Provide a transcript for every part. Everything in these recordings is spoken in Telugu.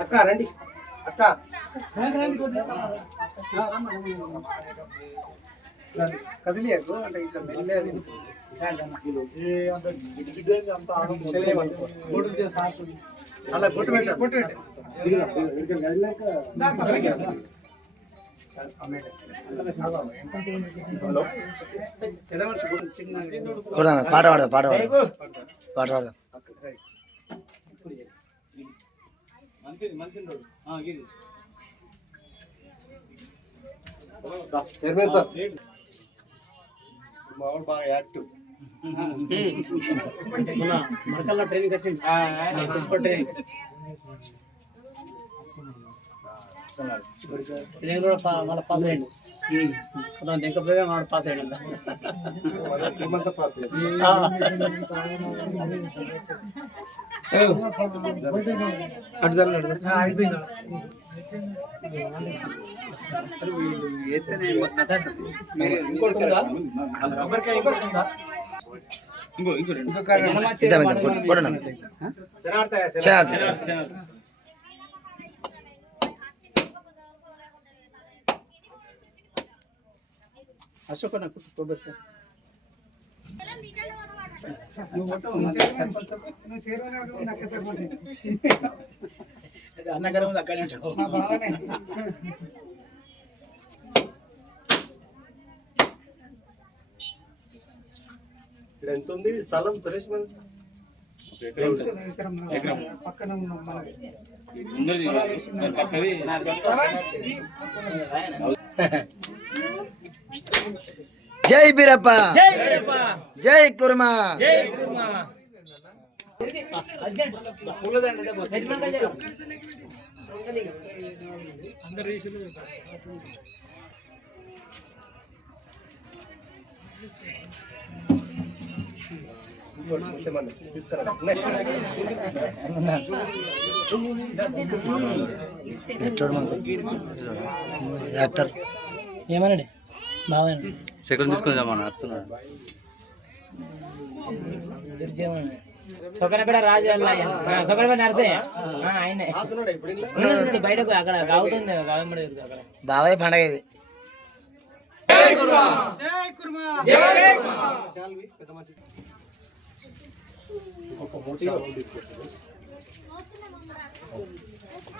అక్క రండి అక్క కదిలియకు అంటే ఇట్లా మెల్లది అలా పొట్టు పెట్ట పొట్టు పెట్ట కొడదాం పాట పాడదాం పాట పాడదాం పాట పాడదాం చైర్మన్ సార్. మావాడు బాగా యాక్టివ్. మరకల్లా ట్రైనింగ్ వచ్చింది. ట్రైనింగ్. ట్రైనింగ్ కూడా పా- మళ్ళీ పాస్ అయ్యండి కొంత దింకపోతే మన పాస్ అయ్యండి టీమ్ అంతా పాస్ నాకు కొబ్బరి అన్నగారు అక్కడే ఉంటాడు ఇక్కడ ఎంత ఉంది స్థలం సురేష్ మన జై బీరప్ప జై కుర్మా ఇంకోటి ఉంటే మన తీసుకురా ఎట్టోడు మనకు యాక్టర్ ఏమన్నాడు? బాగా సెకండ్ రమ్మని వస్తున్నాడు సొకనపేట రాజు సొకనపేట నర్సే. ఆయనే. బయటకు అక్కడ గావుతుంది గావమ్మడి అక్కడ. బాబాయ్ పండగ ఇది. తీసుకొచ్చారు.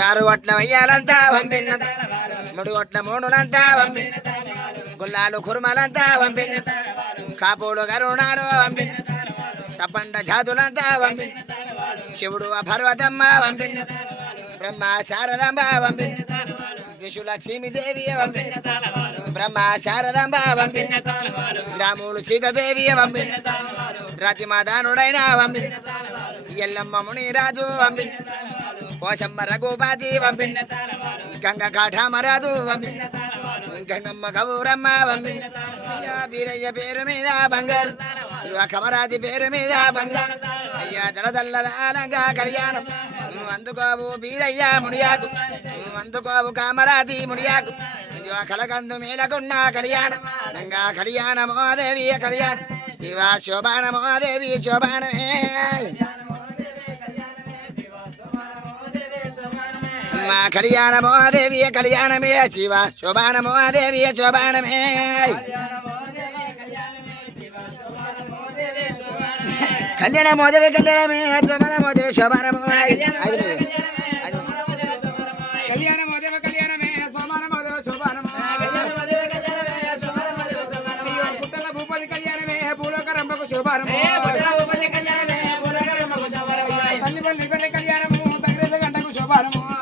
ఆరు గొట్ల వెయ్యాలంతా పంపిన మూడు గొట్ల మూడునంతా పంపిన గుల్లాలు కురుమలంతా పంపిన కాపుడు కరుణాలు పంపిన తప్పండ జాతులంతా పంపిన శివుడు పర్వతమ్మ పంపిన బ్రహ్మ శారదమ్మ పంపిన విషు లక్ష్మీదేవి బ్రహ్మ శారదాంబ పంపిన సీతదేవి సీతాదేవి రతిమదానుడైన ఎల్లమ్మ మునిరాజు పంపిన రఘుపాతి గంగ కాఠామరాజు గంగమ్మ గౌరమ్మ పంపిన బీరయ్య పేరు మీద బంగారు ఇవ్వ పేరు మీద బంగారు అయ్యా జలదల్లరాలంగా కళ్యాణం అందుకోవు బీరయ్య మునియాకు అందుకోవు కామరాతి మునియాకు. ఇదిగో కలకందు మేలకున్న కళ్యాణం నంగా కళ్యాణమో దేవి కళ్యాణం శివ శోభానమో దేవి శోభానమే. మా కళ్యాణమో దేవి కళ్యాణమే శివ శోభానమో. దేవి శోభానమే కళ్యాణమో దేవి కళ్యాణమే శోభానమో. దేవి శోభానమో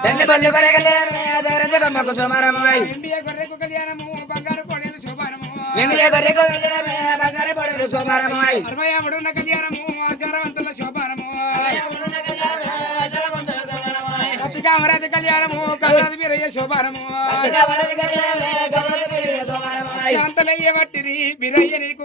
తల్లి పల్లె కొర కళ్యాణమే దూరంజ కొమ్మకు సోమరమ్మాయి ఇండియా గొర్రెకు కళ్యాణము బంగారు కోడలు శోభానము ఇండియా గొర్రె కళ్యాణమే బంగారు పడలు సోమరమ్మాయి అరవై అమడున్న కళ్యాణము ఆచారవంతుల శోభానము కామరాజు కళ్యాణము కమరాజు వీరయ్య శోభానము శాంతలయ్య వట్టిరి వీరయ్య నీకు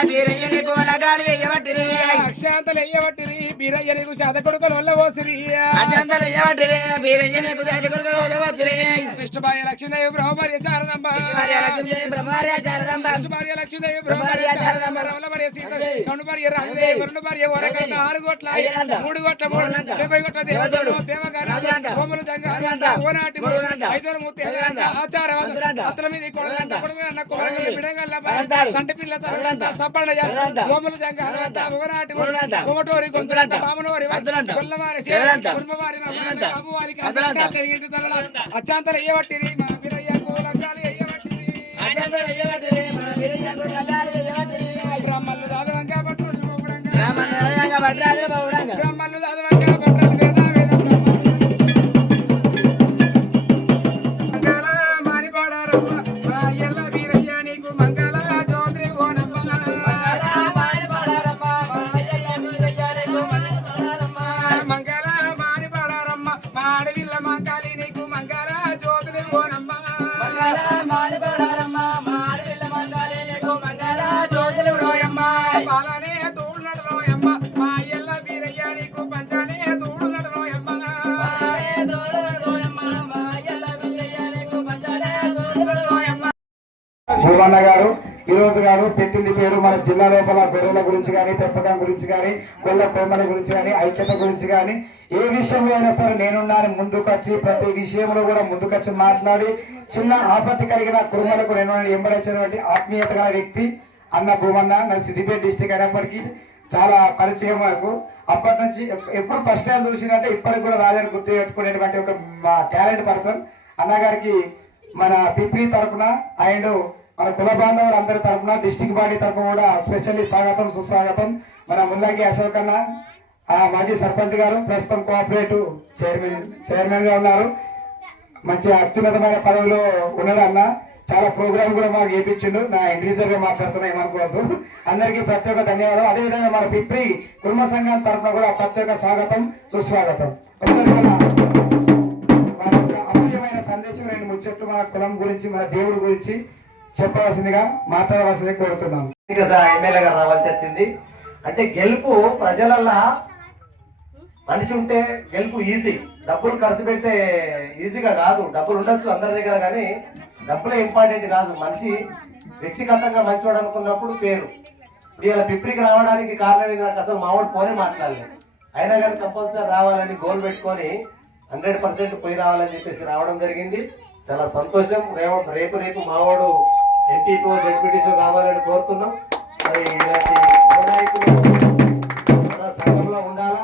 లగ్గాలు ఎయ్యవట్టిరు శాంతలయ్య వట్టిరి వీరయ్య నీకు శాత కొడుకులు వల్ల పోసిరి విష్ణుభార్య లక్ష్మీదేవి బ్రహ్మభార్య శారదంబ విష్ణుభార్య లక్ష్మీదేవి బ్రహ్మభార్య శారదంబ రమలభార్య సీత కౌండుభార్య రాజదేవి వరుణభార్య వరకంత ఆరు కోట్ల మూడు కోట్ల మూడు డెబ్బై కోట్ల దేవతలు దేవగారు హోములు జంగారు ఓనాటి ఐదుగురు ముత్తి ఆచారం అతల మీద కొడుకు కొడుకున్న కోరగల బిడగల్ల సంటి పిల్ల తరుణంత సప్పడ హోములు జంగారు ఓనాటి కోమటోరి గొంతులంత బామనోరి కొల్లవారి కుర్మవారి బాబువారికి తిరిగి అచ్చాంతర ఏవట్టిరి మా వీరయ్య కోలంగాలి ఏవట్టిరి బ్రహ్మలు అన్నగారు గారు ఈ రోజు గారు పెట్టింది పేరు మన జిల్లా లోపల బెర్రెల గురించి కానీ పెంపకం గురించి కానీ గొల్ల కోమల గురించి కానీ ఐక్యత గురించి కానీ ఏ విషయంలో అయినా సరే నేనున్నాను ముందుకొచ్చి ప్రతి విషయంలో కూడా ముందుకొచ్చి మాట్లాడి చిన్న ఆపత్తి కలిగిన కుటుంబాలకు నేను ఎంబడించినటువంటి ఆత్మీయత గల వ్యక్తి అన్న భూమన్న నా సిద్దిపేట డిస్టిక్ అయినప్పటికీ చాలా పరిచయం నాకు. అప్పటి నుంచి ఎప్పుడు ఫస్ట్ టైం చూసినట్టే ఇప్పటికి కూడా రాజాని గుర్తు పెట్టుకునేటువంటి ఒక టాలెంట్ పర్సన్. అన్నగారికి మన పిపి తరపున అండ్ మన కుల బాంధవులు అందరి తరపున డిస్టిక్ బాడీ తరపున కూడా స్పెషల్లీ స్వాగతం సుస్వాగతం. మన ముల్లాగి అశోక్ అన్న ఆ మాజీ సర్పంచ్ గారు ప్రస్తుతం కోఆపరేటివ్ చైర్మన్ చైర్మన్గా ఉన్నారు. మంచి అత్యున్నతమైన పదవిలో ఉన్నాడు అన్న. చాలా ప్రోగ్రామ్ కూడా మాకు చేపించిండు. నా ఇండివిజువల్గా మాట్లాడుతున్నా ఏమనుకోవద్దు. అందరికీ ప్రత్యేక ధన్యవాదాలు. అదేవిధంగా మన పిప్రి కుటుంబ సంఘం తరఫున కూడా ప్రత్యేక స్వాగతం సుస్వాగతం. అమూల్యమైన సందేశం రెండు ముచ్చట్లు మన కులం గురించి మన దేవుడి గురించి. చెప్పవలసిందిగా మాట్లాడవలసింది కోరుతున్నాం ఎమ్మెల్యే గారు రావాల్సి వచ్చింది. అంటే గెలుపు ప్రజలల్లా మనిషి ఉంటే గెలుపు ఈజీ. డబ్బులు ఖర్చు పెట్టే ఈజీగా కాదు. డబ్బులు ఉండొచ్చు అందరి దగ్గర కానీ డబ్బులే ఇంపార్టెంట్ కాదు. మనిషి వ్యక్తిగతంగా మంచోడు అనుకున్నప్పుడు పేరు. ఇప్పుడు ఇలా పిప్రికి రావడానికి కారణం ఏంటి నాకు అసలు మావాడు పోనే మాట్లాడలేదు. అయినా కానీ కంపల్సరీ రావాలని గోల్ పెట్టుకొని హండ్రెడ్ పర్సెంట్ పోయి రావాలని చెప్పేసి రావడం జరిగింది. చాలా సంతోషం. రేపు రేపు రేపు మావాడు ఎంపీకో జడ్పీటీసీ కావాలని కోరుతున్నాం. మరి ఇలాంటి యువనాయకులు మన ఉండాలా?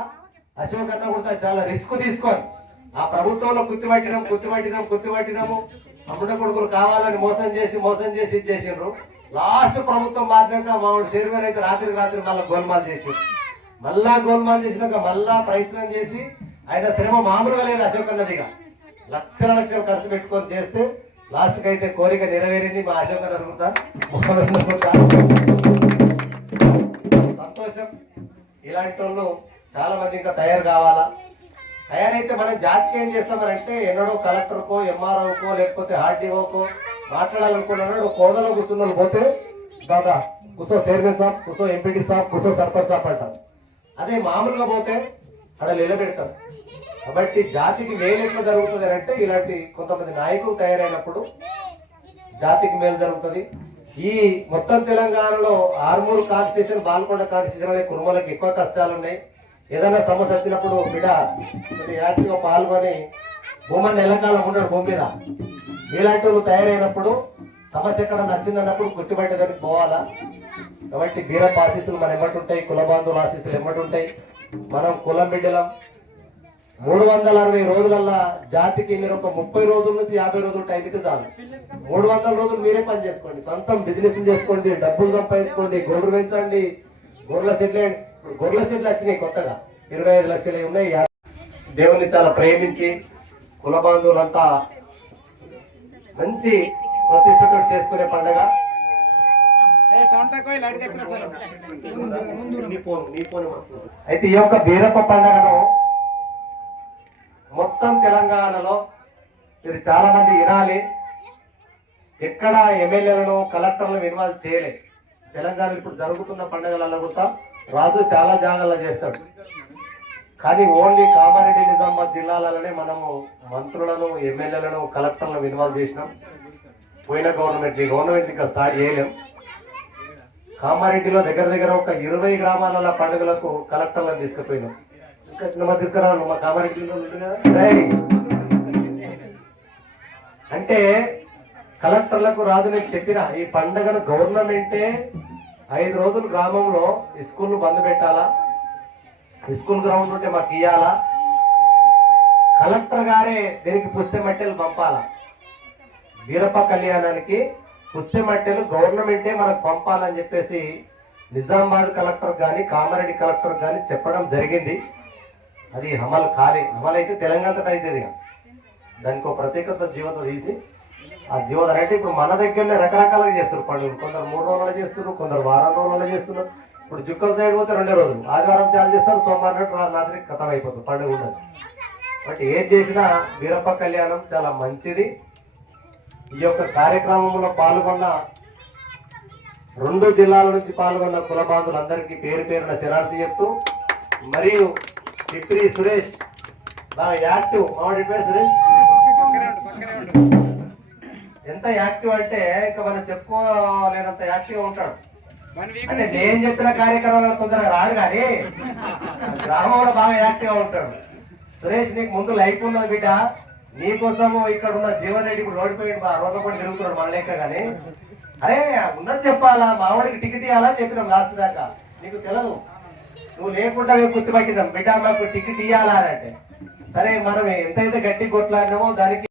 అశోక్ అన్న కూడా చాలా రిస్క్ తీసుకొని ఆ ప్రభుత్వంలో కుత్తిపట్టినాం కుత్తిపట్టినాం కుత్తిపట్టినాము అమ్ముడ కొడుకులు కావాలని మోసం చేసి మోసం చేసి ఇది చేసిండ్రు. లాస్ట్ ప్రభుత్వం మారినాక మామిడి చైర్మన్ అయితే రాత్రికి రాత్రి మళ్ళీ గోల్మాల్ చేసి మళ్ళా గోల్మాల్ చేసినాక మళ్ళా ప్రయత్నం చేసి ఆయన శ్రమ మామూలుగా లేదు అశోక్ అన్నదిగా. లక్షల లక్షలు ఖర్చు పెట్టుకొని చేస్తే లాస్ట్కి అయితే కోరిక నెరవేరింది మా అశోక అనుకుంటా అనుకుంటా. సంతోషం. ఇలాంటి వాళ్ళు చాలా మంది ఇంకా తయారు కావాలా? తయారైతే మనం జాతికి ఏం చేస్తామనంటే ఎన్నడో కలెక్టర్కో ఎంఆర్ఓకో లేకపోతే ఆర్డీఓకో మాట్లాడాలనుకున్నాడు కోదలో కూర్చున్న వాళ్ళు పోతే దాదా కుసో చైర్మన్ సాబ్ కుసో ఎంపీటీ సాబ్ కుసో సర్పంచ్ సాబ్ అంటారు. అదే మామూలుగా పోతే అక్కడ నిలబెడతారు. కాబట్టి జాతికి మేలు ఎట్లా జరుగుతుంది అంటే ఇలాంటి కొంతమంది నాయకులు తయారైనప్పుడు జాతికి మేలు జరుగుతుంది. ఈ మొత్తం తెలంగాణలో ఆర్మూర్ కాన్స్టిట్యూషన్ బాల్కొండ కాన్స్టిట్యూషన్ అనే కుర్మలకు ఎక్కువ కష్టాలు ఉన్నాయి ఏదైనా సమస్య వచ్చినప్పుడు బిడ యాక్టివ్గా పాల్గొని భూమాన్ని నెలకాలం ఉండడు భూమి మీద. ఇలాంటి వాళ్ళు తయారైనప్పుడు సమస్య ఎక్కడ నచ్చిందన్నప్పుడు గుర్తుపెట్టేదానికి పోవాలా? కాబట్టి బీరప్ ఆశీస్సులు మన ఎమ్మటి ఉంటాయి కుల బాంధవుల ఆశీస్సులు ఎమ్మటి ఉంటాయి. మనం కులం బిడ్డలం మూడు వందల అరవై రోజులల్లా జాతికి మీరు ఒక ముప్పై రోజుల నుంచి యాభై రోజులు టైం ఇస్తే చాలు. మూడు వందల రోజులు మీరే పని చేసుకోండి. సొంతం బిజినెస్ చేసుకోండి డబ్బులు సంపాదించుకోండి గొర్రెలు పెంచండి. గొర్రెల సెట్లు ఇప్పుడు గొర్రెల సెట్లు వచ్చినాయి కొత్తగా. ఇరవై ఐదు లక్షలు ఉన్నాయి. దేవుని చాలా ప్రేమించి కుల బంధువులంతా మంచి ప్రతిష్టతో చేసుకునే పండగ. అయితే ఈ యొక్క బీరప్ప పండగను మొత్తం తెలంగాణలో మీరు చాలా మంది వినాలి. ఎక్కడ ఎమ్మెల్యేలను కలెక్టర్లను ఇన్వాల్వ్ చేయలే. తెలంగాణ ఇప్పుడు జరుగుతున్న పండుగలలో కూడా రాజు చాలా జాగాల్లో చేస్తాడు. కానీ ఓన్లీ కామారెడ్డి నిజామాబాద్ జిల్లాలలోనే మనము మంత్రులను ఎమ్మెల్యేలను కలెక్టర్లను ఇన్వాల్వ్ చేసినాం. పోయిన గవర్నమెంట్ గవర్నమెంట్ ఇంకా స్టార్ట్ చేయలేం. కామారెడ్డిలో దగ్గర దగ్గర ఒక ఇరవై గ్రామాల పండుగలకు కలెక్టర్లను తీసుకుపోయినాం. తీసుకురా మా? రేయ్. అంటే కలెక్టర్లకు రాజు నేను చెప్పిన ఈ పండుగను గవర్నమెంటే ఐదు రోజులు గ్రామంలో స్కూల్ బంద్ పెట్టాలా స్కూల్ గ్రౌండ్ ఉంటే మాకు ఇయ్యాలా కలెక్టర్ గారే దీనికి పుస్తె మట్టెలు పంపాలా వీరప్ప కళ్యాణానికి పుస్తె మట్టెలు గవర్నమెంటే మనకు పంపాలని చెప్పేసి నిజామాబాద్ కలెక్టర్ కానీ కామారెడ్డి కలెక్టర్ కానీ చెప్పడం జరిగింది అది హమల్ కాలే. హమల్ అయితే తెలంగాణ అవుతుంది ఇక. దానికి ఒక ప్రత్యేకత జీవత తీసి ఆ జీవత అంటే ఇప్పుడు మన దగ్గరనే రకరకాలుగా చేస్తారు. పండుగలు కొందరు మూడు రోజులు చేస్తున్నారు కొందరు వారం రోజులు చేస్తున్నారు. ఇప్పుడు జుక్కల సైడ్ పోతే రెండే రోజులు. ఆదివారం చాలు చేస్తారు సోమవారం నాడు రాత్రి కథం అయిపోతుంది పండుగ ఉండదు. బట్ ఏం చేసినా వీరప్ప కళ్యాణం చాలా మంచిది. ఈ యొక్క కార్యక్రమంలో పాల్గొన్న రెండు జిల్లాల నుంచి పాల్గొన్న కుల బాంధులందరికీ పేరు పేరున శరార్థి చెప్తూ మరియు పిప్రి సురేష్ బాగా యాక్టివ్ మామిడి పేరు సురేష్? ఎంత యాక్టివ్ అంటే ఇంకా మనం చెప్పుకోలేనంత యాక్టివ్ ఉంటాడు. అంటే నేను చెప్పిన కార్యక్రమాలు తొందరగా రాడు కానీ గ్రామంలో బాగా యాక్టివ్గా ఉంటాడు. సురేష్ నీకు ముందు లైఫ్ ఉన్నది బిడ్డ. నీకోసము ఇక్కడ ఉన్న జీవన్ రెడ్డి ఇప్పుడు రోడ్డు పోయి రోడ్ల కూడా తిరుగుతున్నాడు మన లెక్క కానీ. అరే ఉన్నది చెప్పాలా? మావాడికి టికెట్ ఇవ్వాలా చెప్పినాం లాస్ట్ దాకా. నీకు తెలియదు నువ్వు లేకుండా మేము గుర్తుపట్టినాం బిడ్డ మాకు టికెట్ ఇవ్వాలా అంటే సరే మనం ఎంతైతే గట్టి కొట్లాడినామో దానికి